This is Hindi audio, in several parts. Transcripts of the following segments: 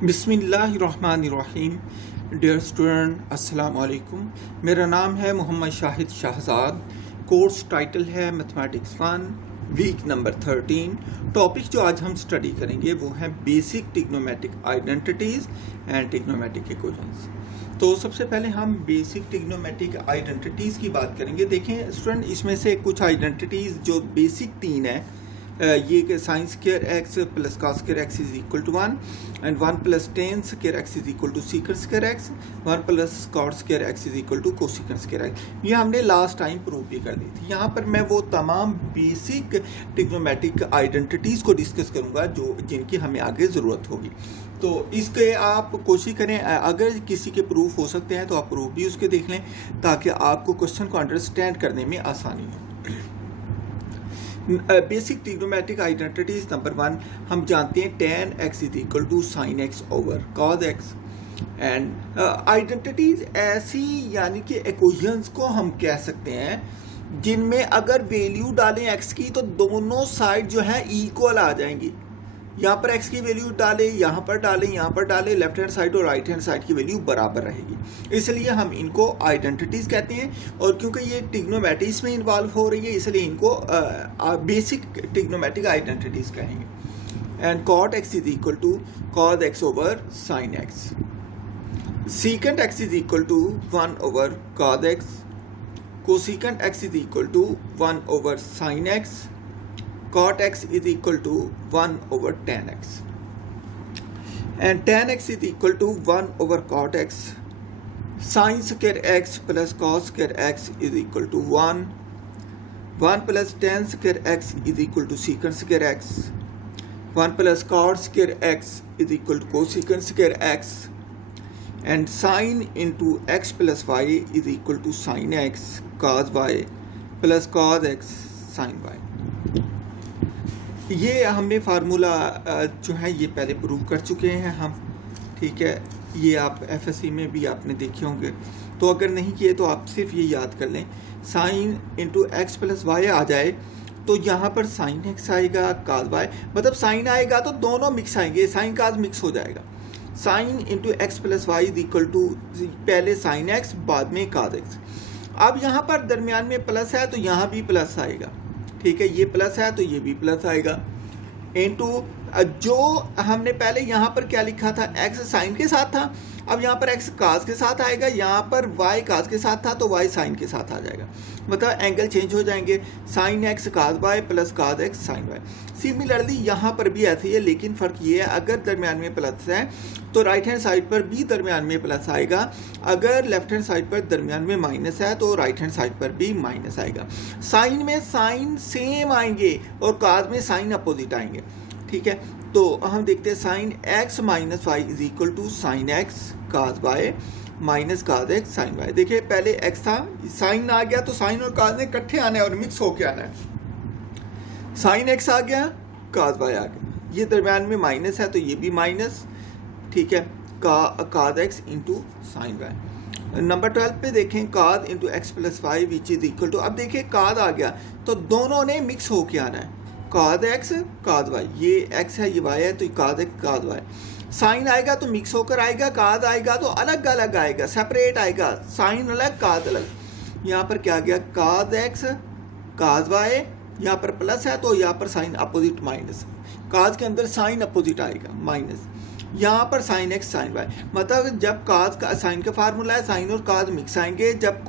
बिस्मिल्लाहिर्रहमानिर्रहीम। डियर स्टूडेंट अस्सलाम वालेकुम। मेरा नाम है मोहम्मद शाहिद शाहजाद। कोर्स टाइटल है मैथमेटिक्स 1 वीक नंबर 13। टॉपिक जो आज हम स्टडी करेंगे वो है basic trigonometric identities and trigonometric equations. तो सबसे पहले हम बेसिक ट्रिग्नोमेट्रिक आइडेंटिटीज़ की बात करेंगे। देखें स्टूडेंट, इसमें से कुछ आइडेंटिटीज़ जो बेसिक तीन है, ये कि sine square x plus cos square x is equal to 1 and 1 plus tan square x is equal to secant square x, 1 plus cot square x is equal to cosecant square x. ये हमने लास्ट टाइम प्रूव भी कर दी थी। यहाँ पर मैं वो तमाम बेसिक ट्रिग्नोमेट्रिक आइडेंटिटीज़ को डिस्कस करूँगा जो जिनकी हमें आगे ज़रूरत होगी। तो इसके आप कोशिश करें, अगर किसी के प्रूफ हो सकते हैं तो आप प्रूफ भी उसके देख लें ताकि आपको क्वेश्चन को अंडरस्टैंड करने में आसानी हो। बेसिक ट्रिग्नोमेट्रिक आइडेंटिटीज नंबर 1 हम जानते हैं tan x is equal to sine x over cos x। And identities ऐसी यानी कि इक्वेशंस को हम कह सकते हैं जिनमें अगर वैल्यू डालें x की तो दोनों साइड जो है इक्वल आ जाएंगी। यहाँ पर x की वैल्यू डालें, यहाँ पर डालें, यहाँ पर डालें, लेफ्ट हैंड साइड और राइट हैंड साइड की वैल्यू बराबर रहेगी। इसलिए हम इनको आइडेंटिटीज़ कहते हैं। और क्योंकि ये ट्रिग्नोमेट्रिक्स में इन्वॉल्व हो रही है इसलिए इनको बेसिक ट्रिग्नोमेट्रिक आइडेंटिटीज़ कहेंगे। And cot x is equal to cos x over sin x, secant x is equal to 1 over cos x, cosecant x is equal to 1 over sin x, cot x is equal to 1 over tan x, and tan x is equal to 1 over cot x, sin square x plus cos square x is equal to 1, 1 plus tan square x is equal to secant square x, 1 plus cot square x is equal to cosecant square x, and sin into x plus y is equal to sin x cos y plus cos x sin y। ये हमने फार्मूला जो है ये पहले प्रूव कर चुके हैं हम, ठीक है। ये आप एफएससी में भी आपने देखे होंगे, तो अगर नहीं किए तो आप सिर्फ ये याद कर लें, sine into x plus y आ जाए तो यहाँ पर साइन एक्स आएगा, काज वाई, मतलब साइन आएगा तो दोनों मिक्स आएंगे, साइन काज मिक्स हो जाएगा। Sine into x plus y is equal to पहले साइन एक्स बाद में काज एक्स। अब यहाँ पर दरमियान में प्लस है तो यहाँ भी प्लस आएगा, ठीक है। ये प्लस है तो ये भी प्लस आएगा। इनटू जो हमने पहले यहाँ पर क्या लिखा था, x साइन के साथ था, अब यहाँ पर x काज के साथ आएगा, यहाँ पर y काज के साथ था तो y साइन के साथ आ जाएगा, मतलब एंगल चेंज हो जाएंगे। Sine x cos y plus cos x sine y। Similarly यहाँ पर भी ऐसे ही है, लेकिन फ़र्क ये है अगर दरमियान में प्लस है तो राइट हैंड साइड पर भी दरमियान में प्लस आएगा, अगर लेफ्ट हैंड साइड पर दरमियान में माइनस है तो राइट हैंड साइड पर भी माइनस आएगा। साइन में साइन सेम आएंगे और काज में साइन अपोजिट आएंगे, ठीक है। तो हम देखते हैं sine x minus y is equal to sine x cos y minus cos x sine y. देखिए पहले x था, साइन आ गया तो साइन और काज ने इकट्ठे आना है और मिक्स होके आना है। साइन x आ गया, काज वाई आ गया, ये दरम्यान में माइनस है तो ये भी माइनस, ठीक है, cos x into sine y. Number 12 पे देखें cos into x plus y which is equal to, अब देखिए काज आ गया तो दोनों ने मिक्स होके आना है, काज एक्स काज वाई, ये एक्स है ये वाई है तो काज एक्स काज वाई। साइन आएगा तो मिक्स होकर आएगा, काज आएगा तो अलग अलग आएगा, सेपरेट आएगा, साइन अलग काज अलग। यहाँ पर क्या गया, काज एक्स काज वाई, यहाँ पर प्लस है तो यहाँ पर साइन अपोजिट माइनस, काज के अंदर साइन अपोजिट आएगा माइनस, यहाँ पर साइन एक्स साइन वाई, मतलब जब काज का साइन का फार्मूला है साइन और काज मिक्स आएंगे, जब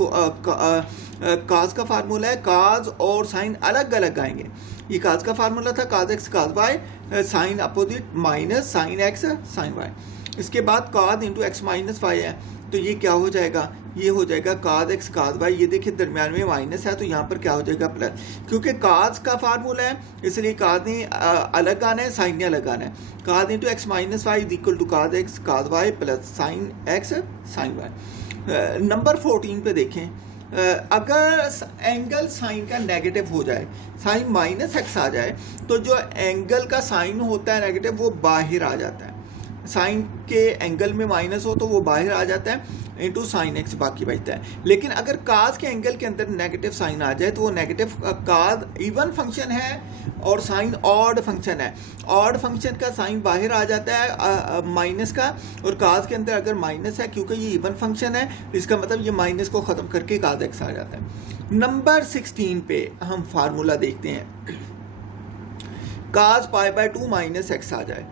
काज का फार्मूला है काज और साइन अलग अलग आएंगे। ये काज का फार्मूला था cos x cos y, sine opposite minus sine x sine y. इसके बाद cos into x minus y है तो ये क्या हो जाएगा, ये हो जाएगा काज एक्स काज वाई। ये देखिए दरमियान में माइनस है तो यहाँ पर क्या हो जाएगा प्लस, क्योंकि काज का फार्मूला है इसलिए काज ने अलग आना है, साइन ने अलग आना है। Cos into x minus y is equal to cos x cos y plus sine x sine y. Number 14 पे देखें, अगर एंगल साइन का नेगेटिव हो जाए, साइन माइनस एक्स आ जाए तो जो एंगल का साइन होता है नेगेटिव वो बाहर आ जाता है, साइन के एंगल में माइनस हो तो वो बाहर आ जाता है, इंटू साइन एक्स बाकी बचता है। लेकिन अगर काज के एंगल के अंदर नेगेटिव साइन आ जाए तो वो नेगेटिव, काज इवन फंक्शन है और साइन ऑड फंक्शन है, ऑड फंक्शन का साइन बाहर आ जाता है माइनस का, और काज के अंदर अगर माइनस है क्योंकि ये इवन फंक्शन है इसका मतलब ये माइनस को ख़त्म करके काज एक्स आ जाता है। नंबर 16 पे हम फार्मूला देखते हैं, काज पाई बाय 2 माइनस एक्स आ जाए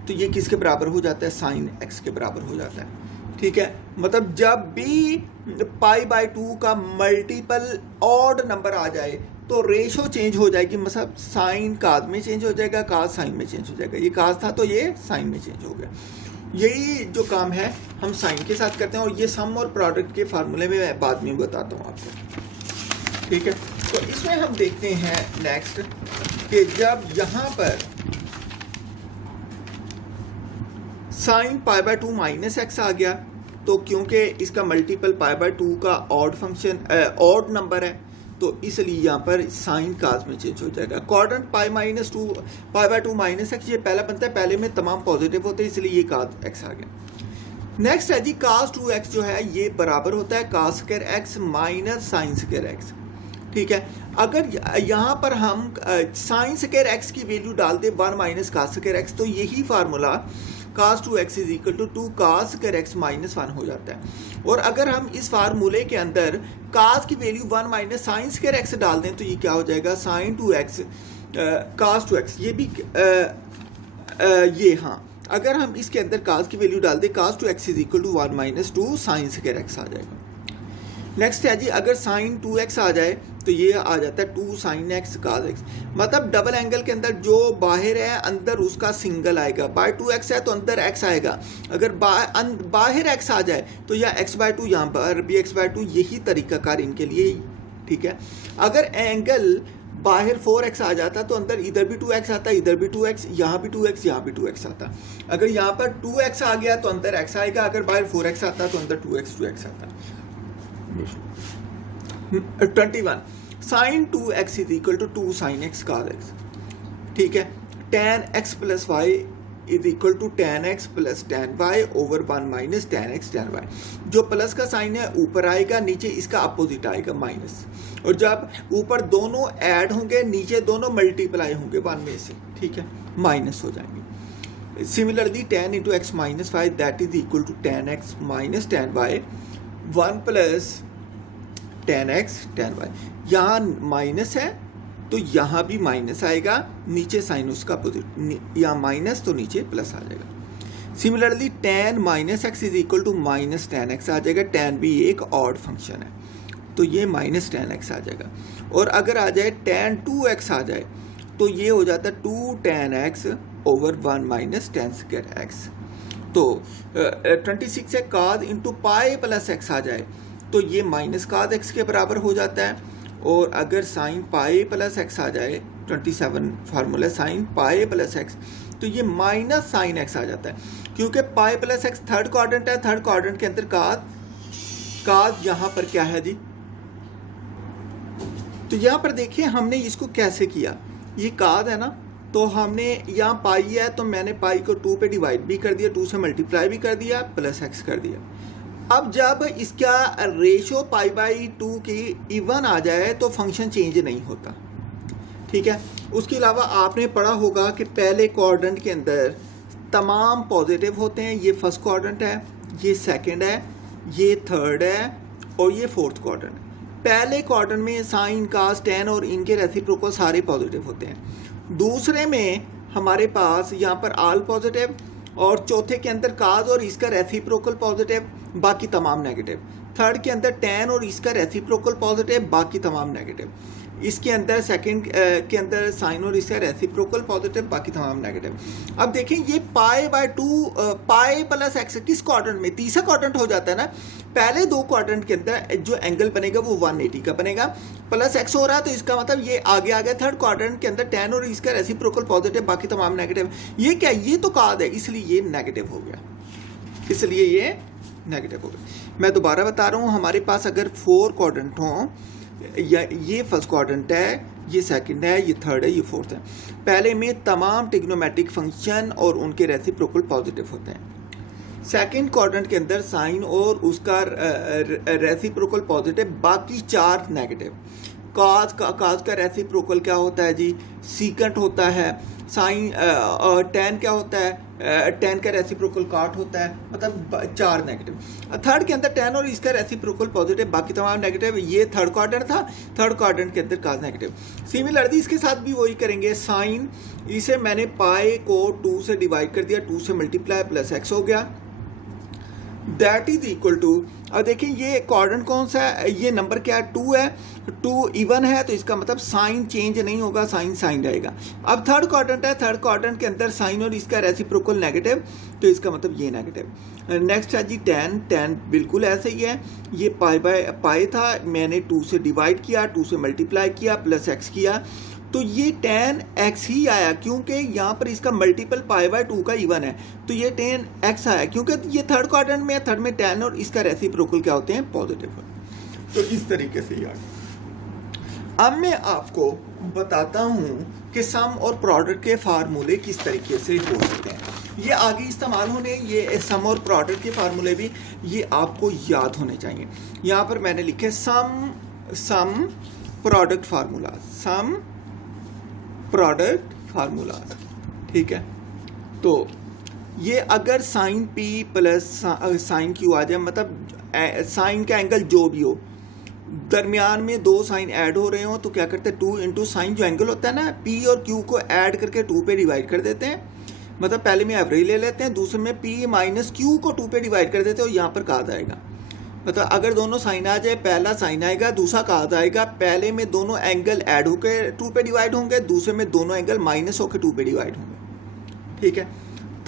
तो ये किसके बराबर हो जाता है, साइन एक्स के बराबर हो जाता है। ठीक है, मतलब जब भी पाई बाय 2 का मल्टीपल ऑड नंबर आ जाए तो रेशो चेंज हो जाएगी, मतलब साइन काज में चेंज हो जाएगा, काज साइन में चेंज हो जाएगा। ये काज था तो ये साइन में चेंज हो गया। यही जो काम है हम साइन के साथ करते हैं, और ये सम और प्रोडक्ट के फार्मूले में मैं बाद में बताता हूँ आपको। ठीक है, तो इसमें हम देखते हैं नेक्स्ट कि जब यहाँ पर sine pi by 2 minus x आ गया तो क्योंकि इसका मल्टीपल पाई बाय 2 का ऑड फंक्शन ऑड नंबर है तो इसलिए यहाँ पर साइन काज में चेंज हो जाएगा। Quadrant pi by 2 minus x ये पहला बनता है, पहले में तमाम पॉजिटिव होते हैं इसलिए ये काज एक्स आ गया। नेक्स्ट है जी काज 2x जो है ये बराबर होता है cos square x minus sine square x. ठीक है, अगर यहाँ पर हम साइन स्क्वायर एक्स की वैल्यू डाल दें 1 माइनस काज स्क्वायर एक्स तो यही formula cos 2x is equal to 2 cos square x minus 1 हो जाता है। और अगर हम इस फार्मूले के अंदर cos की value 1 minus sine square x डाल दें तो ये क्या हो जाएगा, साइन 2x cos 2x। ये भी ये हाँ, अगर हम इसके अंदर cos की वैल्यू डाल दें cos 2x is equal to 1 minus 2 sine square x आ जाएगा। नेक्स्ट है जी अगर साइन 2x आ जाए तो ये आ जाता है 2 साइन एक्स काज एक्स, मतलब डबल एंगल के अंदर जो बाहर है अंदर उसका सिंगल आएगा। बाय 2x है तो अंदर x आएगा, अगर बाहर x आ जाए तो या x बाय 2 यहाँ पर भी x बाय 2, यही तरीकाकार इनके लिए। ठीक है, अगर एंगल बाहर 4x आ जाता तो अंदर इधर भी 2x आता, इधर भी 2x, यहाँ भी 2x, यहाँ भी 2x आता। अगर यहाँ पर 2x आ गया तो अंदर x आएगा, अगर बाहर 4x आता तो अंदर 2x आता। 21 sine 2x is equal to 2 sine x cos x. ठीक है, tan x plus y is equal to tan x plus tan y over 1 minus tan x tan y। जो प्लस का साइन है ऊपर आएगा, नीचे इसका अपोजिट आएगा माइनस, और जब ऊपर दोनों ऐड होंगे नीचे दोनों मल्टीप्लाई होंगे 1 में से, ठीक है, माइनस हो जाएंगे। Similarly tan into x minus 5 that is equal to tan x minus tan y 1 plus tan x tan y। यहाँ माइनस है तो यहाँ भी माइनस आएगा, नीचे साइन उसका अपोजिट, यहाँ माइनस तो नीचे प्लस आ जाएगा। Similarly tan minus x is equal to minus tan x आ जाएगा, tan भी एक ऑड फंक्शन है तो ये माइनस tan x आ जाएगा। और अगर आ जाए tan 2x आ जाए तो ये हो जाता है 2 tan x over 1 minus tan square x। तो 26 है cos into pi plus x आ जाए तो ये माइनस काज एक्स के बराबर हो जाता है। और अगर साइन पाई प्लस एक्स आ जाए 27 formula sine pi plus x तो ये माइनस साइन एक्स आ जाता है, क्योंकि pi plus x third quadrant है, थर्ड क्वाड्रेंट के अंदर काज यहाँ पर क्या है जी। तो यहाँ पर देखिए हमने इसको कैसे किया, ये काज है ना, तो हमने यहाँ पाई है तो मैंने पाई को 2 पे डिवाइड भी कर दिया, 2 से मल्टीप्लाई भी कर दिया, प्लस एक्स कर दिया। अब जब इसका रेशो पाई बाई 2 की इवन आ जाए तो फंक्शन चेंज नहीं होता। ठीक है, उसके अलावा आपने पढ़ा होगा कि पहले क्वाड्रेंट के अंदर तमाम पॉजिटिव होते हैं, ये फर्स्ट क्वाड्रेंट है, ये सेकंड है, ये थर्ड है और ये फोर्थ क्वाड्रेंट। पहले क्वाड्रेंट में साइन कास tan और इनके रेसिप्रोकल सारे पॉजिटिव होते हैं। दूसरे में हमारे पास यहाँ पर ऑल पॉजिटिव, और चौथे के अंदर काज और इसका रेसिप्रोकल पॉजिटिव, बाकी तमाम नेगेटिव। थर्ड के अंदर tan और इसका रेसिप्रोकल पॉजिटिव, बाकी तमाम नेगेटिव। इसके अंदर सेकंड के अंदर साइन और इसका रेसिप्रोकल पॉजिटिव, बाकी तमाम नेगेटिव। अब देखें ये पाई बाय 2 पाई प्लस एक्स किस क्वाड्रेंट में, तीसरा क्वाड्रेंट हो जाता है ना। पहले 2 क्वाड्रेंट के अंदर जो एंगल बनेगा वो 180 का बनेगा, प्लस एक्स हो रहा है तो इसका मतलब ये आगे आ गया। थर्ड क्वाड्रेंट के अंदर tan और इसका रेसिप्रोकल पॉजिटिव, बाकी तमाम नेगेटिव। ये क्या, ये तो काज है इसलिए ये नेगेटिव हो गया, इसलिए ये नेगेटिव हो गया। मैं दोबारा बता रहा हूँ, हमारे पास अगर 4 क्वाड्रेंट हों, या ये फर्स्ट क्वाड्रेंट है, ये सेकंड है, ये थर्ड है, ये फोर्थ है। पहले में तमाम ट्रिग्नोमेट्रिक फंक्शन और उनके रेसिप्रोकल पॉजिटिव होते हैं। सेकंड क्वाड्रेंट के अंदर साइन और उसका रेसिप्रोकल पॉजिटिव, बाकी 4 नेगेटिव। काज का रेसिप्रोकल क्या होता है जी? सीकेंट होता है। साइन टेन क्या होता है? टेन का रेसिप्रोकल काट होता है, मतलब 4 नेगेटिव। थर्ड के अंदर टेन और इसका रेसिप्रोकल पॉजिटिव, बाकी तमाम नेगेटिव। ये थर्ड क्वाड्रेंट था, थर्ड क्वाड्रेंट के अंदर काज नेगेटिव। सिमिलरली इसके साथ भी वही करेंगे। साइन, इसे मैंने पाई को 2 से डिवाइड कर दिया, 2 से मल्टीप्लाई प्लस एक्स हो गया, दैट इज इक्वल टू। अब देखिए ये क्वाड्रेंट कौन सा है? ये नंबर क्या है? 2 है। 2 इवन है तो इसका मतलब साइन चेंज नहीं होगा, साइन साइन रहेगा। अब थर्ड क्वाड्रेंट है, थर्ड क्वाड्रेंट के अंदर साइन और इसका रेसिप्रोकल नेगेटिव, तो इसका मतलब ये नेगेटिव। नेक्स्ट है जी टेन। टेन बिल्कुल ऐसे ही है, ये पाई बाय पाई था, मैंने 2 से डिवाइड किया, 2 से मल्टीप्लाई किया प्लस एक्स किया, तो ये टेन एक्स ही आया, क्योंकि यहाँ पर इसका मल्टीपल पाई बाय 2 का इवन है, तो ये टेन एक्स आया, क्योंकि ये थर्ड क्वाड्रेंट में है। थर्ड में टेन और इसका रेसिप्रोकल क्या होते हैं? पॉजिटिव। तो इस तरीके से यार अब मैं आपको बताता हूँ कि सम और प्रोडक्ट के फार्मूले किस तरीके से हो सकते हैं। ये आगे इस्तेमाल होने, ये सम और प्रोडक्ट के फार्मूले भी ये आपको याद होने चाहिए। यहाँ पर मैंने लिखे sum product formula, sum product formula, ठीक है। तो ये अगर sine p plus sine q आ जाए, मतलब साइन का एंगल जो भी हो, दरमियान में 2 साइन ऐड हो रहे हो, तो क्या करते हैं? 2 इंटू साइन जो एंगल होता है ना, पी और क्यू को ऐड करके 2 पे डिवाइड कर देते हैं। मतलब पहले में एवरेज ले लेते हैं, दूसरे में पी माइनस क्यू को 2 पे डिवाइड कर देते हैं, और यहाँ पर कहा जाएगा, मतलब अगर दोनों साइन आ जाए, पहला साइन आएगा, दूसरा कहा जाएगा। पहले में दोनों एंगल ऐड होकर 2 पे डिवाइड होंगे, दूसरे में दोनों एंगल माइनस होकर 2 पे डिवाइड होंगे, ठीक है।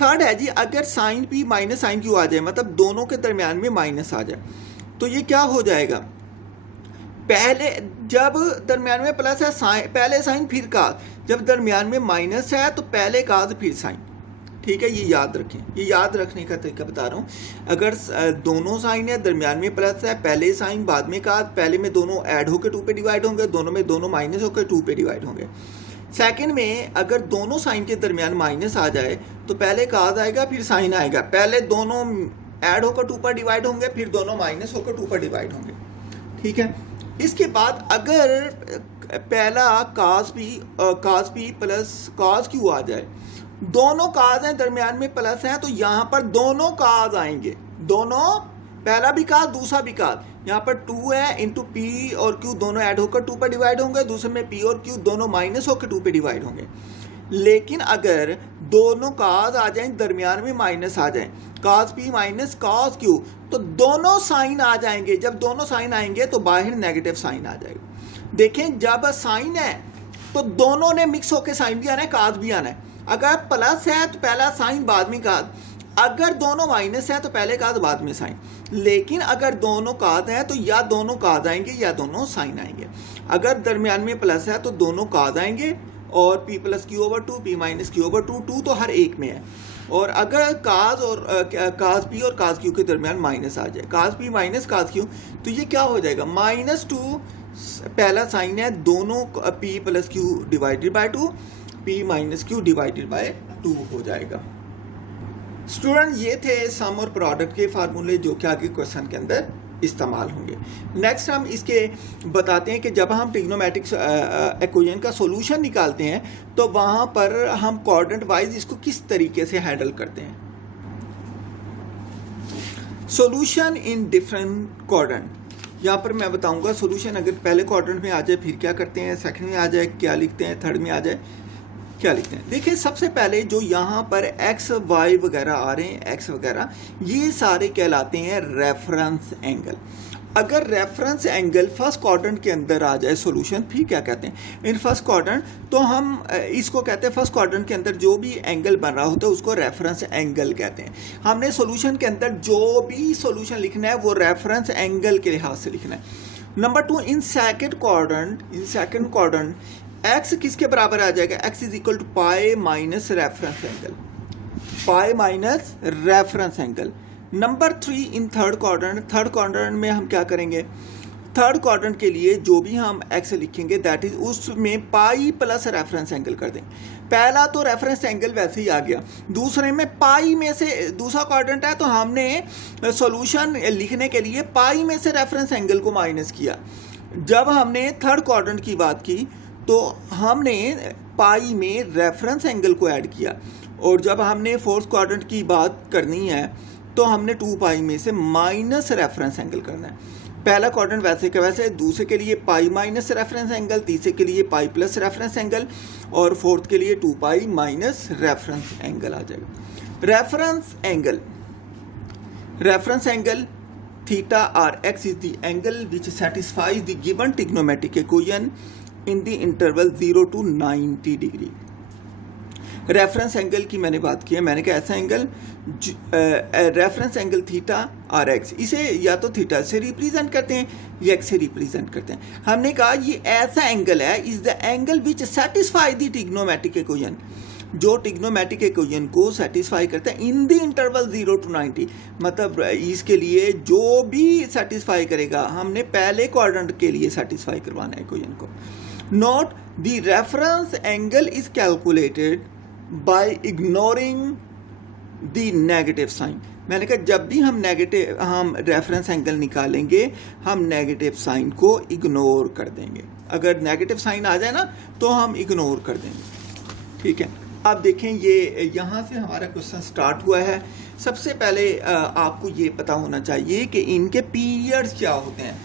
थर्ड है जी अगर sine p minus sine q आ जाए, मतलब दोनों के दरमियान में माइनस आ जाए, तो ये क्या हो जाएगा? पहले जब दरमियान में प्लस है, पहले साइन फिर काज, जब दरमियान में माइनस है तो पहले काज फिर साइन, ठीक है। ये याद रखें, ये याद रखने का तरीका बता रहा हूँ। अगर दोनों साइन है, दरमियान में प्लस है, पहले साइन बाद में काज, पहले में दोनों ऐड होकर 2 पे डिवाइड होंगे, दोनों में दोनों माइनस होकर 2 पे डिवाइड होंगे। सेकंड में अगर दोनों साइन के दरमियान माइनस आ जाए, तो पहले काज आएगा फिर साइन आएगा, पहले दोनों ऐड होकर 2 पर डिवाइड होंगे, फिर दोनों माइनस होकर 2 पर डिवाइड होंगे, ठीक है। इसके बाद अगर पहला काज पी प्लस काज क्यू आ जाए, दोनों काज हैं, दरमियान में प्लस हैं, तो यहाँ पर दोनों काज आएंगे, दोनों, पहला भी काज दूसरा भी काज। यहाँ पर 2 है इंटू पी और क्यू दोनों ऐड होकर 2 पर डिवाइड होंगे, दूसरे में पी और क्यू दोनों माइनस होकर 2 पे डिवाइड होंगे। लेकिन अगर दोनों काज आ जाएं, दरमियान में माइनस आ जाएं, काज पी माइनस काज क्यू, तो दोनों साइन आ जाएंगे। जब दोनों साइन आएंगे तो बाहर नेगेटिव साइन आ जाएगा। देखें जब साइन है तो दोनों ने मिक्स होकर साइन भी आना है, काज भी आना है। अगर प्लस है तो पहला साइन बाद में काज, अगर दोनों माइनस है तो पहले काज बाद में साइन। लेकिन अगर दोनों काज हैं तो या दोनों काज आएंगे या दोनों साइन आएंगे। अगर दरमियान में प्लस है तो दोनों काज आएंगे, और p plus q over 2, p minus q over 2, 2 तो हर एक में है। और अगर काज और काज पी और काज क्यू के दरमियान माइनस आ जाए, काज पी माइनस काज क्यू, तो ये क्या हो जाएगा? -2 पहला साइन है, दोनों p plus Q divided by 2, p minus Q divided by 2 हो जाएगा। स्टूडेंट ये थे सम और प्रोडक्ट के फार्मूले जो कि आगे क्वेश्चन के अंदर इस्तेमाल होंगे। नेक्स्ट हम इसके बताते हैं कि जब हम ट्रिग्नोमेट्रिक इक्वेशन का सॉल्यूशन निकालते हैं तो वहाँ पर हम क्वाड्रेंट वाइज इसको किस तरीके से हैंडल करते हैं। सॉल्यूशन इन डिफरेंट क्वाड्रेंट, यहाँ पर मैं बताऊंगा सॉल्यूशन अगर पहले क्वाड्रेंट में आ जाए फिर क्या करते हैं, सेकंड में आ जाए क्या लिखते हैं, थर्ड में आ जाए क्या लिखते हैं। देखिए सबसे पहले जो यहाँ पर एक्स वाई वगैरह आ रहे हैं, एक्स वगैरह, ये सारे कहलाते हैं रेफरेंस एंगल। अगर रेफरेंस एंगल फर्स्ट क्वाड्रेंट के अंदर आ जाए सॉल्यूशन, फिर क्या कहते हैं इन फर्स्ट क्वाड्रेंट, तो हम इसको कहते हैं फर्स्ट क्वाड्रेंट के अंदर जो भी एंगल बन रहा होता है उसको रेफरेंस एंगल कहते हैं। हमने सॉल्यूशन के अंदर जो भी सॉल्यूशन लिखना है वो रेफरेंस एंगल के लिहाज से लिखना है। Number 2, in second quadrant x किसके बराबर आ जाएगा? X is equal to pi minus reference angle, pi minus reference angle. Number 3, in third quadrant में हम क्या करेंगे? थर्ड क्वाड्रेंट के लिए जो भी हम एक्स लिखेंगे दैट इज उसमें पाई प्लस रेफरेंस एंगल कर दें। पहला तो रेफरेंस एंगल वैसे ही आ गया, दूसरे में पाई में से, दूसरा क्वाड्रेंट है तो हमने सॉल्यूशन लिखने के लिए पाई में से रेफरेंस एंगल को माइनस किया। जब हमने थर्ड क्वाड्रेंट की बात की तो हमने पाई में रेफरेंस एंगल को ऐड किया, और जब हमने फोर्थ क्वाड्रेंट की बात करनी है तो हमने 2 पाई में से माइनस रेफरेंस एंगल करना है। पहला क्वाड्रेंट वैसे का वैसे, दूसरे के लिए पाई माइनस रेफरेंस एंगल, तीसरे के लिए पाई प्लस रेफरेंस एंगल, और फोर्थ के लिए 2 पाई माइनस रेफरेंस एंगल आ जाएगा। Reference angle theta or x is the angle which satisfies the given trigonometric equation in the interval 0 to 90 degree। Reference angle की मैंने बात की है, मैंने कहा ऐसा एंगल रेफरेंस एंगल थीटा और एक्स, इसे या तो थीटा से रिप्रेजेंट करते हैं या एक्स से रिप्रेजेंट करते हैं। हमने कहा ये ऐसा एंगल है is the angle which satisfy the trigonometric equation, जो ट्रिग्नोमेट्रिक इक्वेशन को सेटिस्फाई करता है इन द इंटरवल 0 to 90। मतलब इसके लिए जो भी सेटिस्फाई करेगा, हमने पहले क्वाड्रेंट के लिए सेटिस्फाई करवाना है इक्वेशन को। Note the reference angle is calculated by ignoring the negative sign. मैंने कहा जब भी हम रेफरेंस एंगल निकालेंगे हम नेगेटिव साइन को इग्नोर कर देंगे। अगर नेगेटिव साइन आ जाए ना तो हम इग्नोर कर देंगे, ठीक है। अब देखें ये यहाँ से हमारा क्वेश्चन स्टार्ट हुआ है। सबसे पहले आपको ये पता होना चाहिए कि इनके पीरियड्स क्या होते हैं।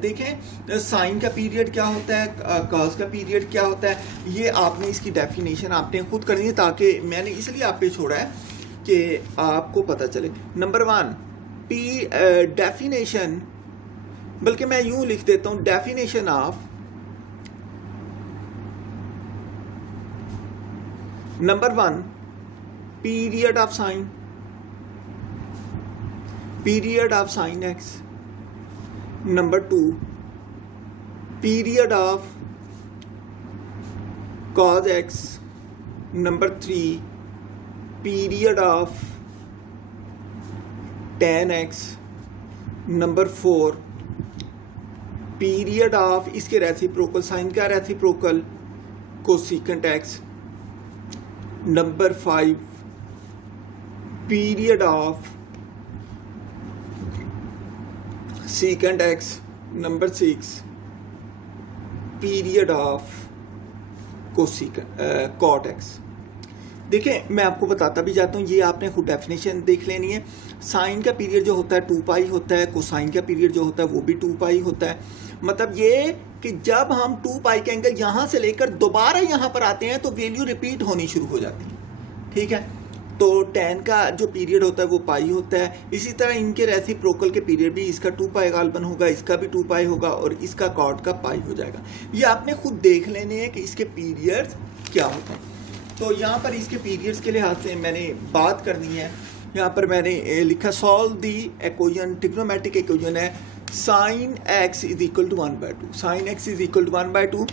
देखें साइन का पीरियड क्या होता है, कॉस का पीरियड क्या होता है, ये आपने इसकी डेफिनेशन आपने खुद करनी है, ताकि मैंने इसलिए आप पे छोड़ा है कि आपको पता चले। नंबर 1 डेफिनेशन, बल्कि मैं यूं लिख देता हूं, definition of number 1 period of sine x. Number 2 period of cos x. Number 3 period of tan x. Number 4 period of इसके रेसिप्रोकल, साइन का reciprocal cosecant x. Number 5 period of secant x. Number 6 period of cot x. देखें मैं आपको बताता भी जाता हूँ, ये आपने खुद डेफिनेशन देख लेनी है। साइन का पीरियड जो होता है 2 पाई होता है, कोसाइन का पीरियड जो होता है वो भी 2 पाई होता है। मतलब ये कि जब हम 2 पाई का एंगल यहाँ से लेकर दोबारा यहाँ पर आते हैं तो वैल्यू रिपीट होनी शुरू हो जाती है, ठीक है। तो tan का जो पीरियड होता है वो पाई होता है। इसी तरह इनके रेसिप्रोकल के पीरियड भी, इसका 2 पाई गालबन होगा, इसका भी 2 पाई होगा, और इसका कॉट का पाई हो जाएगा। ये आपने खुद देख लेने हैं कि इसके पीरियड्स क्या होते हैं। तो यहाँ पर इसके पीरियड्स के लिहाज से मैंने बात करनी है। यहाँ पर मैंने लिखा solve the equation, trigonometric equation है sine x is equal to 1/2। Sine x is equal to 1/2।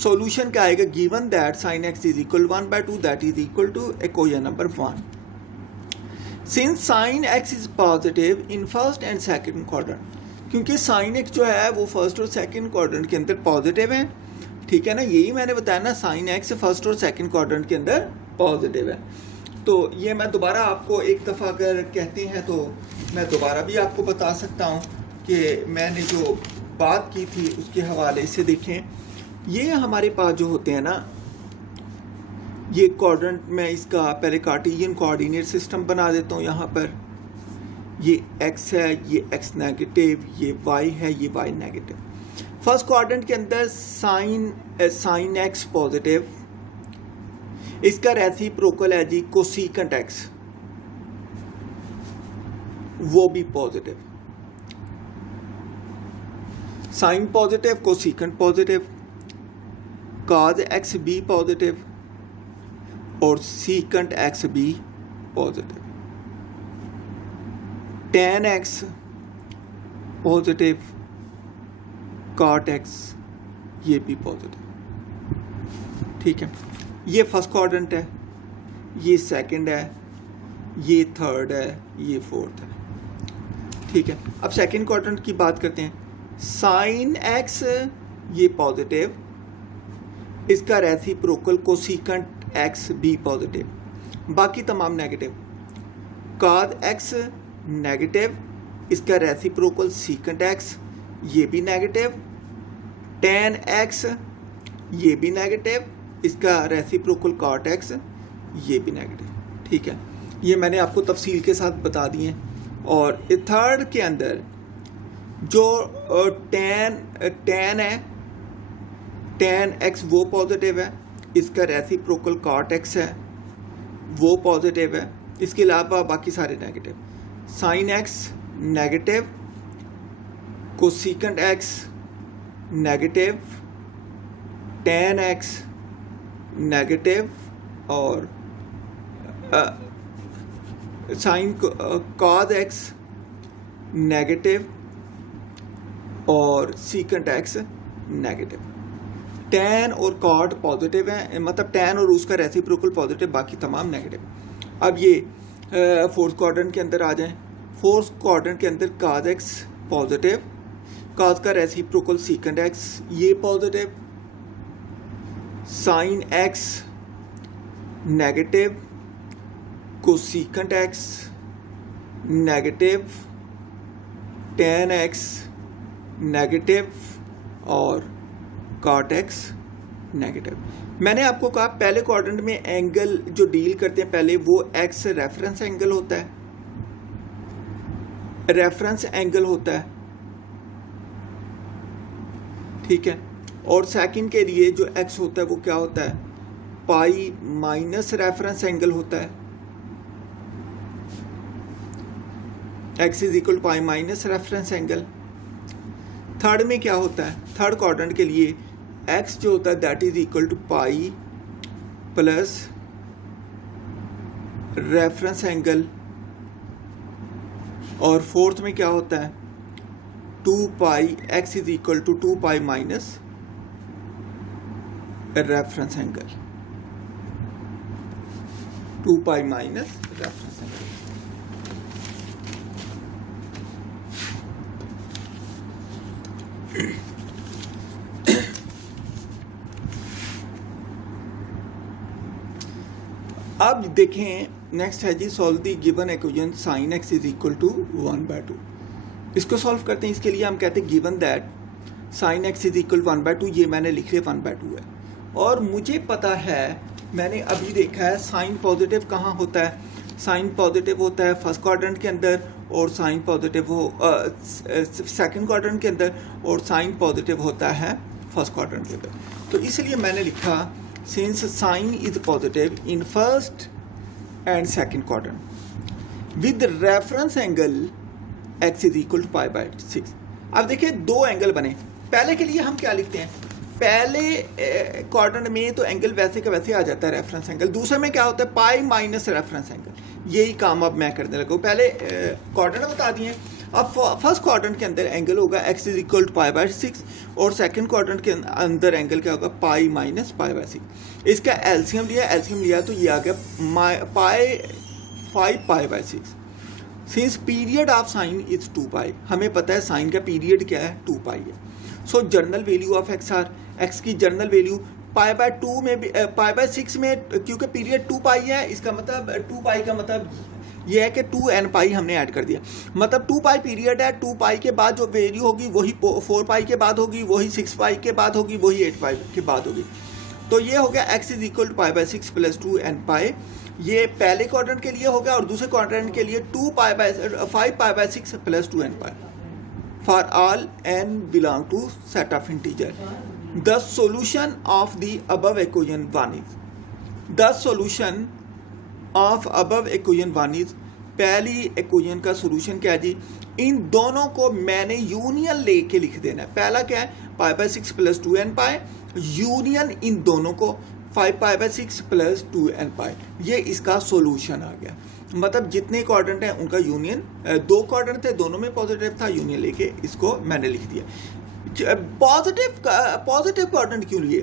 Solution क्या आएगा, given that sine x is equal 1/2 that is equal to equation number 1। Since sine x is positive in first and second quadrant, क्योंकि साइन एक्स जो है वो फर्स्ट और सेकंड क्वाड्रेंट के अंदर पॉजिटिव है, ठीक है ना। यही मैंने बताया ना, साइन एक्स फर्स्ट और सेकंड क्वाड्रेंट के अंदर पॉजिटिव है। तो ये मैं दोबारा आपको एक दफ़ा अगर कहते हैं तो मैं दोबारा भी आपको बता सकता हूँ कि मैंने जो बात की थी उसके हवाले से। देखें ये हमारे पास जो होते हैं ना, ये क्वाड्रेंट में इसका पहले कार्टेशियन कोऑर्डिनेट सिस्टम बना देता हूँ। यहाँ पर ये x है, ये x नेगेटिव, ये y है, ये y नेगेटिव। फर्स्ट क्वाड्रेंट के अंदर साइन एक्स पॉजिटिव, इसका रेसिप्रोकल है जी कोसेकेंट एक्स, वो भी positive. Sine positive, cosecant positive, cos x भी पॉजिटिव और सीकेंट एक्स भी positive. tan x positive, cot x ये भी पॉजिटिव, ठीक है। ये फर्स्ट क्वाड्रेंट है, ये सेकंड है, ये थर्ड है, ये फोर्थ है, ठीक है। अब सेकंड क्वाड्रेंट की बात करते हैं। साइन एक्स ये पॉजिटिव, इसका रेसिप्रोकल कोसिकेंट एक्स भी पॉजिटिव, बाकी तमाम नेगेटिव। कॉस एक्स नेगेटिव, इसका रेसिप्रोकल सीकेंट एक्स ये भी नेगेटिव। टेन एक्स ये भी नेगेटिव, इसका रेसिप्रोकल कॉट एक्स ये भी नेगेटिव। ठीक है, ये मैंने आपको तफसील के साथ बता दिए। और थर्ड के अंदर जो टेन है, टेन एक्स वो पॉजिटिव है, इसका रेसिप्रोकल कॉट एक्स है वो पॉजिटिव है, इसके अलावा बाकी सारे negative. Sine x negative, cosecant x negative, ten x negative, और साइन कॉस एक्स नेगेटिव और सीकेंट एक्स नेगेटिव। टेन और कॉट पॉजिटिव है, मतलब टेन और उसका रेसिप्रोकल पॉजिटिव, बाकी तमाम नेगेटिव। अब ये फोर्थ क्वाड्रेंट के अंदर आ जाएं। फोर्थ क्वाड्रेंट के अंदर कॉस एक्स पॉजिटिव, कॉस का रेसिप्रोकल सीकेंट एक्स ये positive, sine x negative, cosecant x negative, ten x negative और कॉट एक्स नेगेटिव। मैंने आपको कहा पहले क्वाड्रेंट में एंगल जो डील करते हैं पहले वो एक्स रेफरेंस एंगल होता है, रेफरेंस एंगल होता है। ठीक है, और सेकंड के लिए जो एक्स होता है वो क्या होता है, पाई माइनस रेफरेंस एंगल होता है। X is equal to pi minus reference angle. Third में क्या होता है, थर्ड क्वाड्रेंट के लिए एक्स जो होता है that is equal to pi plus reference angle, और फोर्थ में क्या होता है 2 pi, x is equal to 2 pi minus reference angle, 2 pi minus reference angle. अब देखें नेक्स्ट है जी, solve the given equation sine x is equal to 1/2। इसको सॉल्व करते हैं। इसके लिए हम कहते हैं given that sine x is equal 1/2, ये मैंने लिख लिया 1/2 है। और मुझे पता है, मैंने अभी देखा है साइन पॉजिटिव कहाँ होता है, साइन पॉजिटिव होता है फर्स्ट क्वाड्रेंट के अंदर, और साइन पॉजिटिव हो सेकंड क्वाड्रेंट के अंदर, और साइन पॉजिटिव होता है फर्स्ट क्वाड्रेंट के अंदर। तो इसलिए मैंने लिखा since sine is positive in first and second quadrant with the reference angle x is equal to pi/6। अब देखिए दो एंगल बने। पहले के लिए हम क्या लिखते हैं, पहले क्वाड्रेंट में तो एंगल वैसे का वैसे आ जाता है रेफरेंस एंगल, दूसरे में क्या होता है पाई माइनस रेफरेंस एंगल। यही काम अब मैं करने लगा। पहले क्वाड्रेंट बता दिए, अब फर्स्ट क्वाड्रेंट के अंदर एंगल होगा x is equal to pi/6, और सेकंड क्वाड्रेंट के अंदर एंगल क्या होगा पाई माइनस pi/6। इसका एलसीएम लिया तो ये आ गया पाई 5 pi/6। Since period of sign is 2 पाई, हमें पता है साइन का पीरियड क्या है 2 पाई है। सो जर्नल वैल्यू ऑफ एक्स की जर्नल वैल्यू pi/2 में भी pi/6 में, क्योंकि पीरियड 2 पाई है, इसका मतलब 2 पाई का मतलब ये है कि 2n पाई हमने ऐड कर दिया, मतलब 2 पाई पीरियड है। 2 पाई के बाद जो वैल्यू होगी वही 4 पाई के बाद होगी, वही 6 पाई के बाद होगी, वही 8 पाई के बाद होगी। तो ये हो गया x is equal to pi/6 plus 2n pi. ये पहले क्वाड्रेंट के लिए हो गया, और दूसरे क्वाड्रेंट के लिए 5 pi/6 plus 2n pi for all n belong to set of integer. The solution of the above equation 1 is, the solution of above equation 1 is, पहली इक्वेशन का सोल्यूशन क्या है जी, इन दोनों को मैंने यूनियन लेके लिख देना है। पहला क्या है pi/6 plus 2n pi, union in दोनों को 5 pi/6 प्लस 2n पाई, ये इसका सोल्यूशन आ गया। मतलब जितने क्वाड्रेंट हैं उनका यूनियन, दो क्वाड्रेंट थे दोनों में पॉजिटिव था, यूनियन लेके इसको मैंने लिख दिया। पॉजिटिव क्वाड्रेंट क्यों लिए,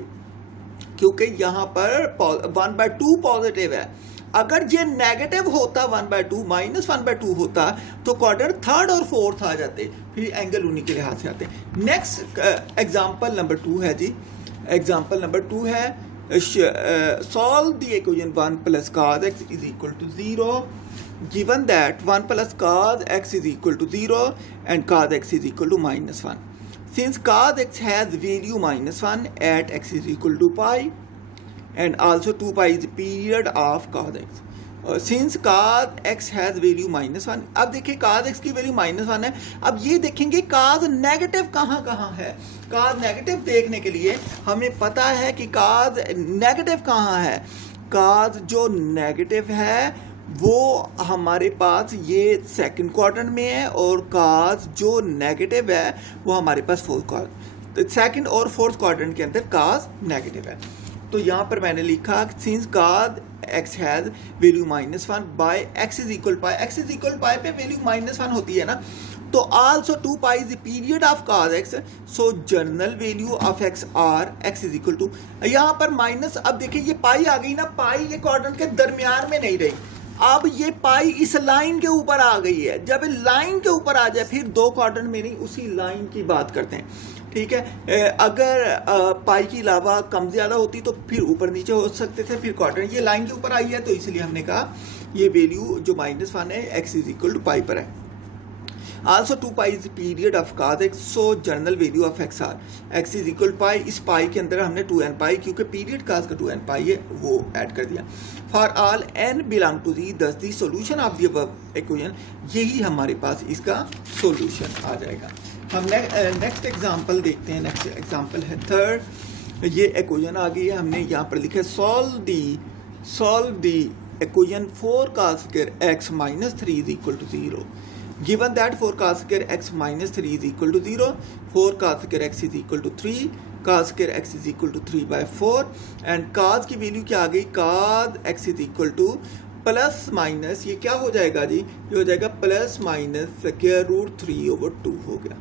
क्योंकि यहाँ पर 1/2 पॉजिटिव है, अगर ये नेगेटिव होता 1/2 -1/2 होता तो क्वाड्रेंट थर्ड और फोर्थ आ जाते, फिर एंगल उन्हीं के लिहाज से आते। नेक्स्ट एग्जांपल नंबर 2 है जी। एग्जांपल नंबर 2 है solve the equation 1 + cos x = 0 given that 1 + cos x = 0 and cos x = -1. Since cos x has value -1 at x = pi and also 2 pi is the period of cos x. Since cos x has value -1, अब देखिए cos x की वैल्यू -1 है। अब ये देखेंगे cos नेगेटिव कहाँ कहाँ है। cos नेगेटिव देखने के लिए हमें पता है कि cos नेगेटिव कहाँ है। cos जो नेगेटिव है वो हमारे पास ये सेकंड क्वाड्रेंट में है और cos जो नेगेटिव है वो हमारे पास फोर्थ क्वाड्रेंट, तो सेकंड और फोर्थ क्वाड्रेंट के अंदर cos नेगेटिव है। तो यहाँ पर मैंने लिखा since cos x has value -1 by x is equal pi पे वैल्यू -1 होती है ना, तो also 2 pi is the period of cos x, so general value of x are x is equal to, यहाँ पर माइनस, अब देखिए ये पाई आ गई ना, पाई ये क्वाड्रेंट के दरमियान में नहीं रही, अब ये पाई इस लाइन के ऊपर आ गई है। जब लाइन के ऊपर आ जाए फिर दो क्वाड्रेंट में नहीं, उसी लाइन की बात करते हैं, ठीक है। अगर पाई के अलावा कम ज़्यादा होती तो फिर ऊपर नीचे हो सकते थे, फिर क्वाड्रेंट ये लाइन के ऊपर आई है तो इसलिए हमने कहा ये वैल्यू जो -1 है x is equal to pi पर है। Also 2 pi is period of cos x, so general value of x are x is equal pi, इस पाई के अंदर हमने 2n पाई क्योंकि पीरियड cos का 2n पाई है वो ऐड कर दिया। For all n belong to the thus the solution of the above equation, यही हमारे पास इसका सोल्यूशन आ जाएगा। हम नेक्स्ट एग्जांपल देखते हैं। नेक्स्ट एग्जांपल है थर्ड, ये इक्वेशन आ गई है, हमने यहाँ पर लिखा है solve the equation 4 cos square x - 3 is equal to 0 given that 4 cos square x - 3 is equal to 0, 4 cos square x is equal to 3, cos square x is equal to 3/4 and cos की वैल्यू क्या आ गई, cos x is equal to plus minus, ये क्या हो जाएगा जी, ये हो जाएगा +-√3/2 हो गया।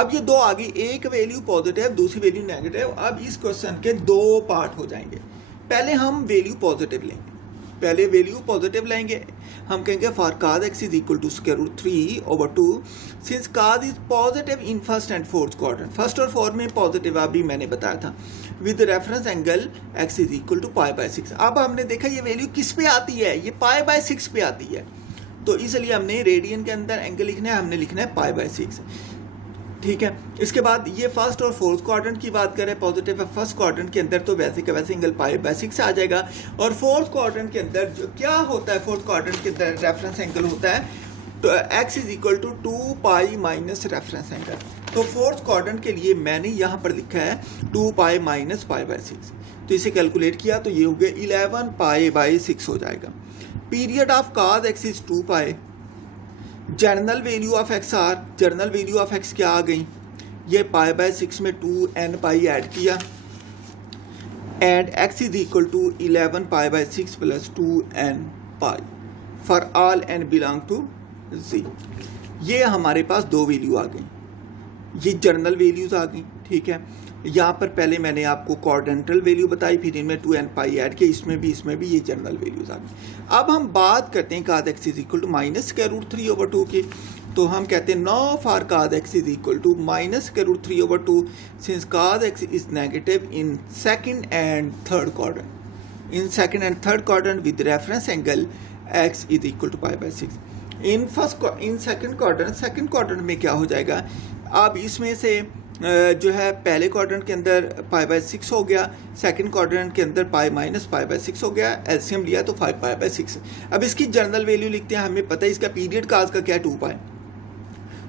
अब ये दो आ गई, एक वैल्यू पॉजिटिव दूसरी वैल्यू नेगेटिव। अब इस क्वेश्चन के दो पार्ट हो जाएंगे। पहले हम वैल्यू पॉजिटिव लेंगे, हम कहेंगे for cos x is equal to √3/2 since cos is positive in first and fourth quadrant, first और फोर्थ में पॉजिटिव अभी मैंने बताया था, with reference angle x is equal to π/6। अब हमने देखा ये वैल्यू किस पे आती है, ये π/6 पे आती है, तो इसलिए हमने रेडियन के अंदर एंगल लिखना है, हमने लिखना है π/6, ठीक है। इसके बाद ये फर्स्ट और फोर्थ क्वाड्रेंट की बात करें, पॉजिटिव है फर्स्ट क्वाड्रेंट के अंदर तो वैसे का वैसे एंगल π/6 आ जाएगा, और फोर्थ क्वाड्रेंट के अंदर जो क्या होता है, फोर्थ क्वाड्रेंट के अंदर रेफरेंस एंगल होता है तो x is equal to 2 pi minus reference angle. तो फोर्थ क्वाड्रेंट के लिए मैंने यहाँ पर लिखा है 2 पाई माइनस π/6, तो इसे कैलकुलेट किया तो ये हो गया 11 π/6 हो जाएगा। Period of cos x is 2 pi, general value of x are, general value of x क्या आ गई, ये π/6 में 2n पाई ऐड किया and x is equal to 11 π/6 plus 2n pi for all n belong to z। ये हमारे पास दो वैल्यू आ गई, ये जनरल वैल्यूज आ गई, ठीक है। यहाँ पर पहले मैंने आपको क्वाड्रेंटल वैल्यू बताई, फिर इनमें 2n पाई ऐड किया, इसमें भी ये जनरल वैल्यूज आ गई। अब हम बात करते हैं cos x is equal to -√3/2 की, तो हम कहते हैं no for cos x is equal to -√3/2 since cos x is negative in second and third quadrant, in second and third quadrant with reference angle x is equal to π/6। In second quadrant में क्या हो जाएगा, अब इसमें से जो है पहले क्वाड्रेंट के अंदर π/6 हो गया, सेकंड क्वाड्रेंट के अंदर π-π/6 हो गया, एलसीएम लिया तो 5 π/6। अब इसकी जनरल वैल्यू लिखते हैं, हमें पता है इसका पीरियड cos का क्या 2 पाई,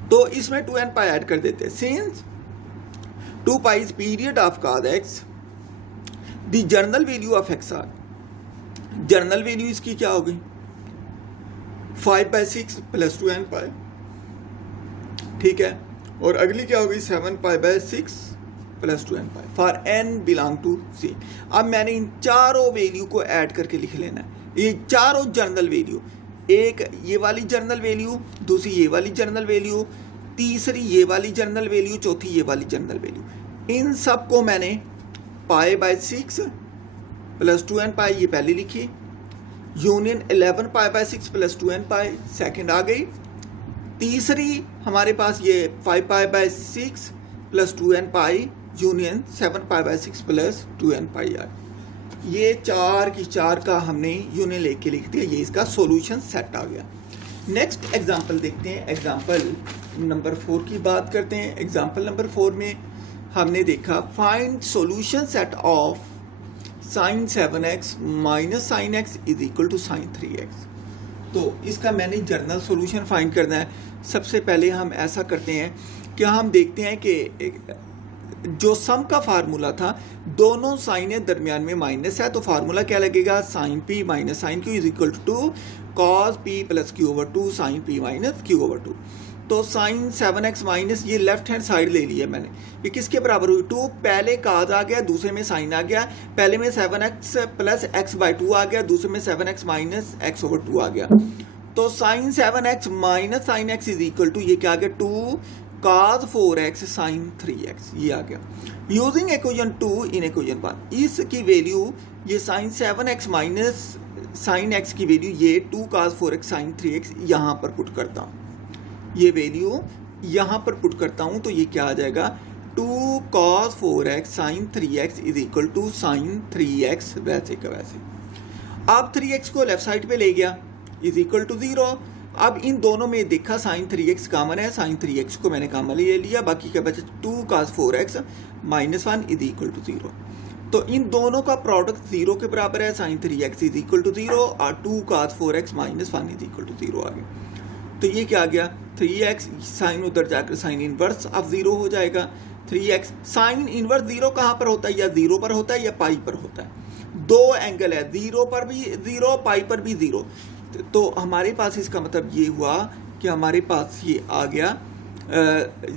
तो इसमें 2n पाई ऐड कर देते हैं। Since 2 pi is period of cos x, the general value of x are, general value इसकी क्या हो गई 5/6 प्लस 2n पाई, ठीक है, और अगली क्या हो गई 7 π/6 plus 2n pi for n belong to c। अब मैंने इन चारों वैल्यू को ऐड करके लिख लेना है, ये चारों जनरल वैल्यू, एक ये वाली जनरल वैल्यू, दूसरी ये वाली जनरल वैल्यू, तीसरी ये वाली जनरल वैल्यू, चौथी ये वाली जनरल वैल्यू, इन सब को मैंने π/6 प्लस 2n पाई ये पहले लिखी, union 11 pi by 6 plus 2n pi, second आ गई। तीसरी हमारे पास ये 5 pi by 6 plus 2n pi union 7 pi by 6 plus 2n pi आ गई। ये चार की चार का हमने यूनियन लेके लिख दिया, ये इसका सॉल्यूशन सेट आ गया। नेक्स्ट एग्जांपल देखते हैं, एग्जांपल नंबर 4 की बात करते हैं। एग्जांपल नंबर 4 में हमने देखा find solution set of sin 7x minus sine x is equal to sine 3x। तो इसका मैंने जर्नल सॉल्यूशन फाइंड करना है। सबसे पहले हम ऐसा करते हैं कि हम देखते हैं कि जो सम का फार्मूला था, दोनों साइन दरमियान में माइनस है, तो फार्मूला क्या लगेगा, sine p minus sine q is equal to cos p plus q over two sine p minus q over two. तो साइन 7x माइनस, ये लेफ्ट हैंड साइड ले लिया मैंने, ये किसके बराबर हुई, 2, पहले काज आ गया, दूसरे में साइन आ गया, पहले में 7x प्लस x बाई 2 आ गया, दूसरे में 7x माइनस x ओवर 2 आ गया। तो sine 7x minus sine x is equal to, ये क्या आ गया, 2 cos 4x साइन 3x, ये आ गया। यूजिंग इक्वेशन 2 इन इक्वेशन 1, इसकी वैल्यू ये sine 7x minus sine x की वैल्यू ये 2 cos 4x साइन 3x यहाँ पर पुट करता हूँ, ये वैल्यू यहाँ पर पुट करता हूँ, तो ये क्या आ जाएगा, 2 cos 4x sine 3x is equal to sine 3x वैसे का वैसे। अब 3x को लेफ्ट साइड पे ले गया इज इक्वल टू 0। अब इन दोनों में देखा साइन 3x कॉमन है, साइन 3x को मैंने कॉमन ले लिया, बाकी क्या बचा 2 cos 4x minus 1 is equal to 0। तो इन दोनों का प्रोडक्ट 0 के बराबर है, sign 3x is equal to 0 और 2 cos 4x minus 1 is equal to 0 आ गया। तो ये क्या आ गया, 3x साइन उधर जाकर साइन इनवर्स अब 0 हो जाएगा। 3x साइन इनवर्स 0 कहाँ पर होता है, या 0 पर होता है या पाई पर होता है। दो एंगल है, 0 पर भी 0, पाई पर भी 0। तो हमारे पास इसका मतलब ये हुआ कि हमारे पास ये आ गया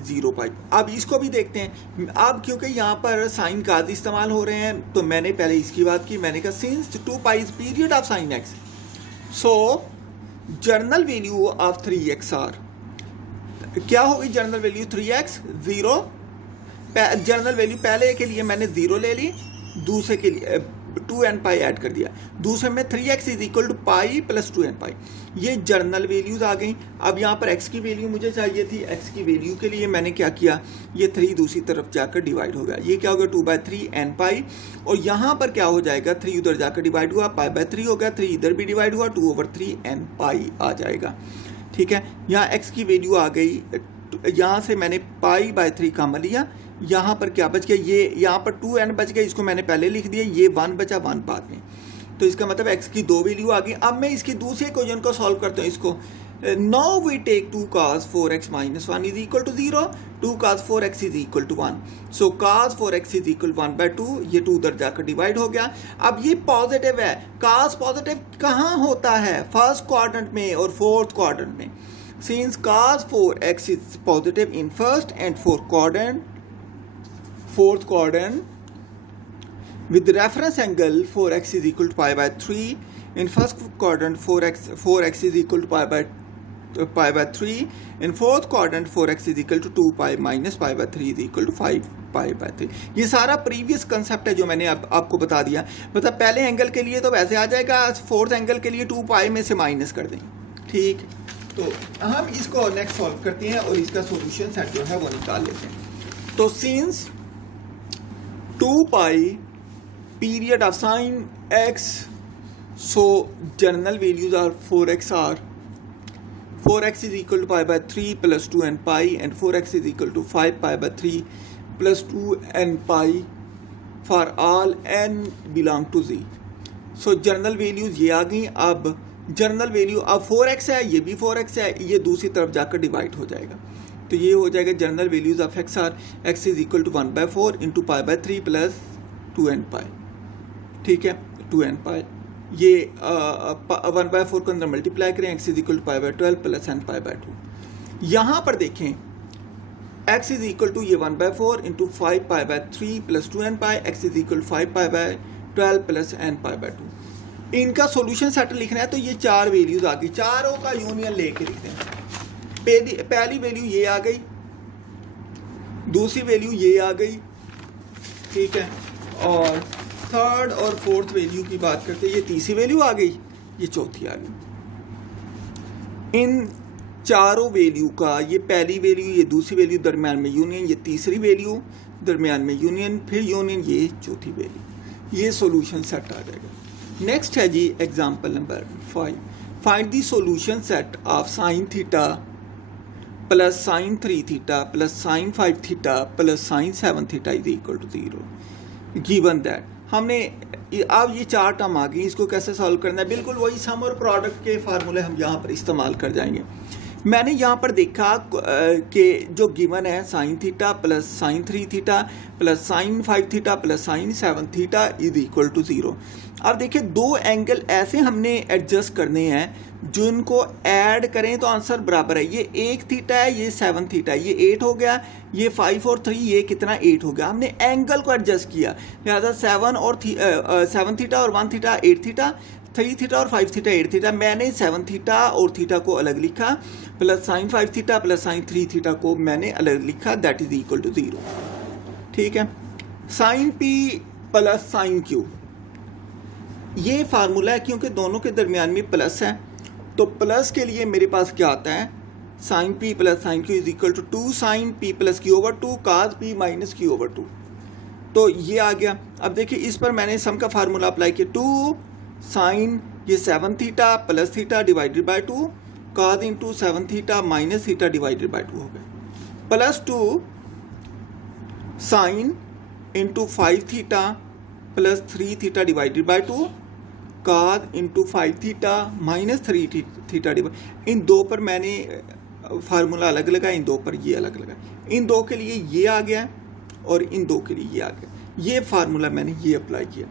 0 पाई। अब इसको भी देखते हैं। अब क्योंकि यहाँ पर साइन का इस्तेमाल हो रहे हैं, तो मैंने पहले इसकी बात की, मैंने कहा since 2 pi is period of sine x, so general value of 3x are क्या होगी, journal value 3x 0। Journal value पहले के लिए मैंने 0 ले ली, दूसरे के लिए 2n पाई ऐड कर दिया, दूसरे में 3x is equal to pi plus 2n pi. ये जर्नल वैल्यूज आ गई। अब यहाँ पर x की वैल्यू मुझे चाहिए थी, x की वैल्यू के लिए मैंने क्या किया, ये 3 दूसरी तरफ जाकर डिवाइड हो गया, ये क्या हो गया 2/3 n पाई, और यहाँ पर क्या हो जाएगा 3 उधर जाकर डिवाइड हुआ, पाई/3 हो गया, 3 इधर भी डिवाइड हुआ, 2/3 n पाई आ जाएगा। ठीक है, यहाँ x की वैल्यू आ गई, यहाँ से मैंने पाई/3 कॉमन लिया, यहाँ पर क्या बच गया, ये यहाँ पर 2n बच गया, इसको मैंने पहले लिख दिया, ये 1 बचा, 1 बाद में। तो इसका मतलब x की 2 वैल्यू आ गई। अब मैं इसकी दूसरे इक्वेशन को सॉल्व करता हूँ इसको। Now we take 2 cos 4x minus 1 is equal to 0, 2 cos 4x is equal to 1, so cos 4x is equal 1/2, ये 2 उधर जाकर डिवाइड हो गया। अब ये पॉजिटिव है, cos पॉजिटिव कहाँ होता है, फर्स्ट क्वाड्रेंट में और फोर्थ क्वाड्रेंट में। Since cos 4x is positive in first and fourth quadrant with reference angle 4x is equal to pi/3, in first quadrant 4x is equal to pi/3, in fourth quadrant 4x is equal to 2 pi minus pi/3 is equal to 5 pi/3। ये सारा प्रीवियस कंसेप्ट है जो मैंने आपको बता दिया। मतलब पहले एंगल के लिए तो वैसे आ जाएगा, फोर्थ एंगल के लिए 2 पाई में से माइनस कर दें। ठीक, तो हम इसको नेक्स्ट सॉल्व करते हैं और इसका सॉल्यूशन सेट जो है वो निकाल लेते हैं। तो since 2 pi period of sin x, so general values are 4x are 4x is equal to pi/3 plus 2n pi, and 4x is equal to 5 pi/3 plus 2n pi for all n belong to z। so general values ये आ गई। अब जनरल वैल्यू अब 4x है, ये भी 4x है, ये दूसरी तरफ जाकर डिवाइड हो जाएगा, तो ये हो जाएगा general values of x are x is equal to 1/4 into pi/3 plus 2n pi. ठीक है, 2n पाई, ये 1/4 को अंदर मल्टीप्लाई करें, x is equal to pi/12 plus n pi/2। यहाँ पर देखें x इज इक्वल टू ये 1/4 into 5 pi/3 plus 2n pi, x is equal to 5 pi/12 plus n pi/2। इनका सॉल्यूशन सेट लिखना है, तो ये 4 वैल्यूज आ गई, चारों का यूनियन लेके लिखते हैं। पहली वैल्यू ये आ गई, दूसरी वैल्यू ये आ गई, ठीक है, और थर्ड और फोर्थ वैल्यू की बात करते हैं, ये तीसरी वैल्यू आ गई, ये चौथी आ गई। इन चारों वैल्यू का ये पहली वैल्यू, ये दूसरी वैल्यू, दरमियान में यूनियन, ये तीसरी वैल्यू, दरमियान में यूनियन, फिर यूनियन, ये चौथी वैल्यू, ये सॉल्यूशन सेट आ जाएगा। नेक्स्ट है जी example number 5। Find the solution set of sine theta plus sine 3 theta plus sine 5 theta plus sine 7 theta is equal to 0 given that. हमने अब ये चार टर्म आ गई, इसको कैसे सॉल्व करना है, बिल्कुल वही सम और प्रोडक्ट के फार्मूले हम यहाँ पर इस्तेमाल कर जाएंगे। मैंने यहाँ पर देखा कि जो गिवन है sine theta plus sine 3 theta plus sine 5 theta plus sine 7 theta is equal to 0। अब देखिए दो एंगल ऐसे हमने एडजस्ट करने हैं जो इनको ऐड करें तो आंसर बराबर है। ये 1 थीटा है, ये 7 थीटा है, ये 8 हो गया, ये 5 और 3 ये कितना 8 हो गया। हमने एंगल को एडजस्ट किया, लिहाजा 7 थीटा और 1 थीटा 8 थीटा, 3 थीटा और 5 थीटा 8 थीटा। मैंने 7 थीटा और थीटा को अलग लिखा, plus sine 5 theta plus sine 3 theta को मैंने अलग लिखा, दैट इज इक्वल टू 0। ठीक है, sine p plus sine q, ये फार्मूला है क्योंकि दोनों के दरमियान में प्लस है, तो प्लस के लिए मेरे पास क्या आता है, sine p plus sine q is equal to 2 sine p plus q over 2 cos p minus q over 2। तो ये आ गया। अब देखिए इस पर मैंने सम का फार्मूला अप्लाई किया, 2 साइन ये 7 theta plus theta divided by 2 cos into 7 theta minus theta divided by 2 हो गया, plus 2 sine into 5 theta plus 3 theta divided by 2 cos into 5 theta minus 3 theta divide. इन दो पर मैंने फार्मूला अलग लगा, इन दो पर ये अलग लगा, इन दो के लिए ये आ गया और इन दो के लिए ये आ गया। ये फार्मूला मैंने ये अप्लाई किया।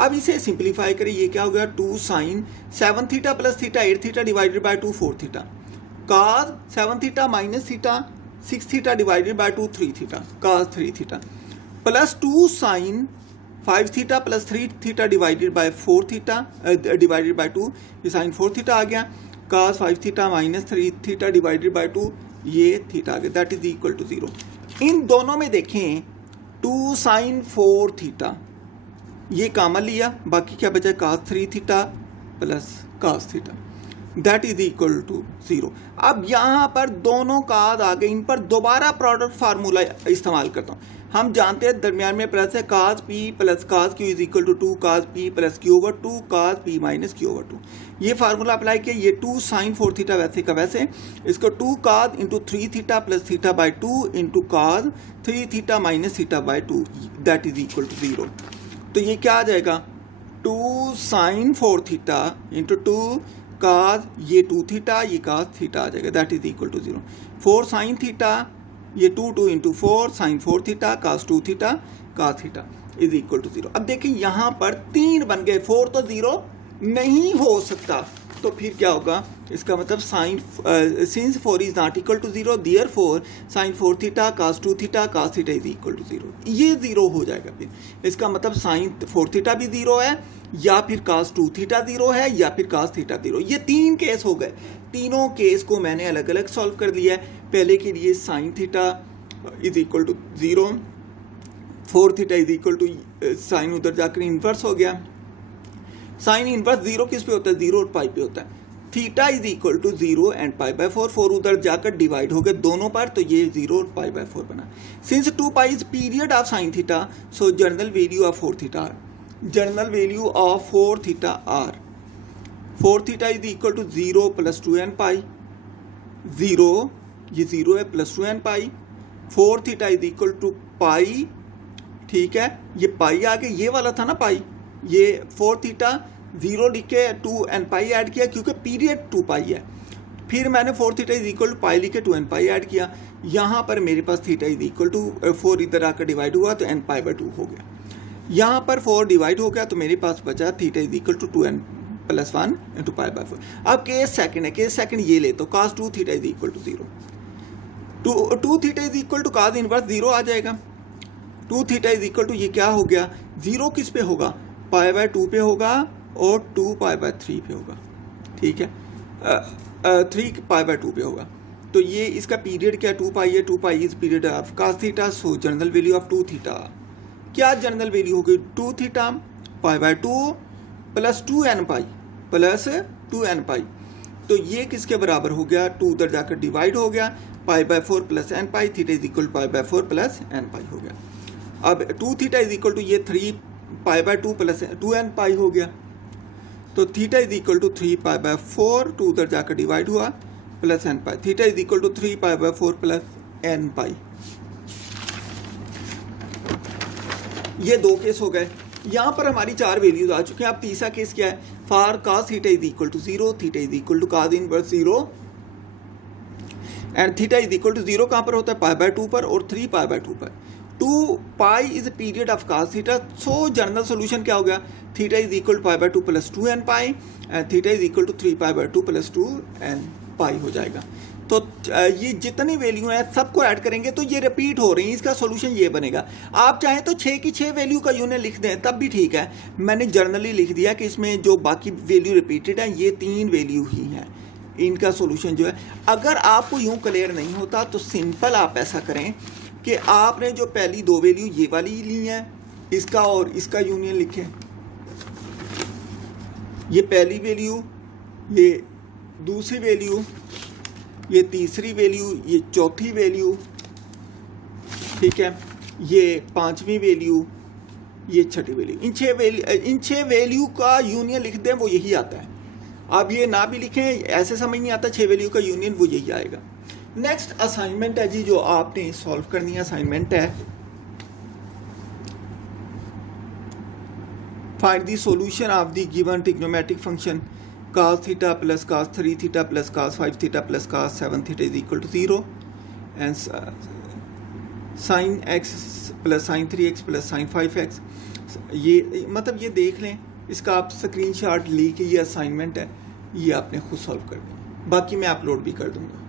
अब इसे सिंप्लीफाई करें, ये क्या हो गया, 2 sine 7 theta plus theta 8 theta divided by 2 4 theta cos 7 theta minus theta 6 theta divided by 2 3 theta cos 3 theta plus 2 sine 5 theta plus 3 theta divided by 4 theta divided by 2, ये साइन 4 थीटा आ गया, cos 5 theta minus 3 theta divided by 2, ये थीटा आ गया, दैट इज इक्वल टू 0। इन दोनों में देखें 2 साइन 4 थीटा ये कॉमन लिया, बाकी क्या बचा, cos 3 theta plus cos theta, that is equal to 0। अब यहाँ पर दोनों काज आ गए, इन पर दोबारा प्रोडक्ट फार्मूला इस्तेमाल करता हूँ। हम जानते हैं दरमियान में प्लस है, cos p plus cos q is equal to 2 cos p plus q over 2 cos p minus q over 2। ये फार्मूला अप्लाई किया, ये 2 साइन 4 थीटा वैसे का वैसे, इसको 2 cos into 3 theta plus theta by 2 into cos 3 theta minus theta by 2, that is equal to 0। तो ये क्या आ जाएगा, 2 साइन 4 थीटा इंटू 2 काज ये 2 थीटा ये काज थीटा आ जाएगा, that is equal to 0। 4 sine theta ये 2 into 4 sine 4 theta cos 2 theta cos theta is equal to 0। अब देखिए यहाँ पर 3 बन गए, 4 तो 0 नहीं हो सकता, तो फिर क्या होगा, इसका मतलब sine since 4 is not equal to 0 therefore sine 4 theta cos 2 theta cos theta is equal to 0, ये 0 हो जाएगा। फिर इसका मतलब साइन 4 थीटा भी 0 है, या फिर काज 2 थीटा 0 है, या फिर काज थीटा 0। ये 3 केस हो गए, तीनों केस को मैंने अलग अलग सॉल्व कर लिया है। पहले के लिए sine theta is equal to 0, 4 theta is equal to sine उधर जाकर इन्वर्स हो गया, साइन इनवर्स 0 किस पे होता है, 0 और पाई पे होता है। Theta is equal to 0 and pi by 4, 4 उधर जाकर डिवाइड हो गए दोनों पर, तो ये 0 और पाई बाय 4 बना। Since 2 pi is period of sine theta, so general value of 4 theta are, general value of 4 theta are, 4 theta is equal to 0 plus 2 n pi, 0 ये 0 है plus 2 n pi, 4 theta is equal to pi, ठीक है, ये पाई आगे ये वाला था ना पाई, ये 4 थीटा 0 लिख के 2 एन पाई ऐड किया क्योंकि पीरियड 2 पाई है, फिर मैंने 4 थीटा इज इक्वल टू पाई लिख के 2 एन पाई ऐड किया, यहाँ पर मेरे पास थीटा इज इक्वल टू 4 इधर आकर डिवाइड हुआ तो एन पाई बाय 2 हो गया, यहाँ पर 4 डिवाइड हो गया तो मेरे पास बचा theta is equal to 2 n plus 1 into pi by 4। अब केस सेकंड है, केस सेकंड ये ले तो cos 2 theta is equal to 0, 2 theta is equal to cos inverse 0 आ जाएगा, 2 थीटा इज इक्वल टू ये क्या हो गया, 0 किस पे होगा, पाई बाय 2 पे होगा और 2 पाई बाय 3 पे होगा, ठीक है, 3 पाई बाय 2 पे होगा, तो ये इसका पीरियड क्या 2 पाई है, 2 pi is period of cos theta, so general value of 2 theta, क्या जनरल वैल्यू होगी 2 theta pi by 2 plus 2 n pi plus 2n pi. तो ये किसके बराबर हो गया, 2 उधर जाकर डिवाइड हो गया, π/4 plus n pi, theta is equal π/4 plus n pi हो गया। अब 2 थीटा इज इक्वल टू ये 3 π/2 प्लस 2n पाई हो गया। तो थीटा इज इक्वल टू 3 π/4, 2 उधर जाकर डिवाइड हुआ, plus n pi, theta is equal to 3 π/4 plus n pi. ये 2 केस हो गए। यहाँ पर हमारी 4 वैल्यूज आ चुके हैं। अब तीसरा केस क्या है, for cos theta is equal to 0, थीटा इज इक्वल टू cos इनवर्स 0 and theta is equal to 0 कहाँ पर होता है, π/2 पर और 3 π/2 पर। 2 pi is period of cos theta. So general solution क्या हो गया, theta is equal to π/2 plus 2n pi and theta is equal to 3 π/2 plus 2n pi हो जाएगा। तो ये जितनी वैल्यू है सबको ऐड करेंगे तो ये रिपीट हो रही है, इसका सोल्यूशन ये बनेगा। आप चाहें तो 6 की 6 वैल्यू का यूनियन लिख दें तब भी ठीक है। मैंने जर्नली लिख दिया कि इसमें जो बाकी वैल्यू रिपीटेड है ये 3 वैल्यू ही हैं, इनका सोल्यूशन जो है। अगर आपको यूं क्लियर नहीं होता तो सिंपल आप ऐसा करें कि आपने जो पहली 2 वैल्यू ये वाली ली हैं, इसका और इसका यूनियन लिखें। ये पहली वैल्यू, ये दूसरी वैल्यू, ये तीसरी वैल्यू, ये चौथी वैल्यू, ठीक है, ये 5वीं वैल्यू, ये 6ठी वैल्यू। इन 6 वैल्यू का यूनियन लिख दें, वो यही आता है। आप ये ना भी लिखें, ऐसे समझ नहीं आता, 6 वैल्यू का यूनियन वो यही आएगा। नेक्स्ट असाइनमेंट है जी, जो आपने सॉल्व करनी है। असाइनमेंट है find the solution of the given trigonometric function cos theta plus cos 3 theta plus cos 5 theta plus cos 7 theta is equal to 0 and sin x plus sin 3x plus sin 5x। ये मतलब ये देख लें, इसका आप स्क्रीनशॉट लेके, ये असाइनमेंट है, ये आपने खुद सॉल्व कर दें, बाकी मैं अपलोड भी कर दूंगा।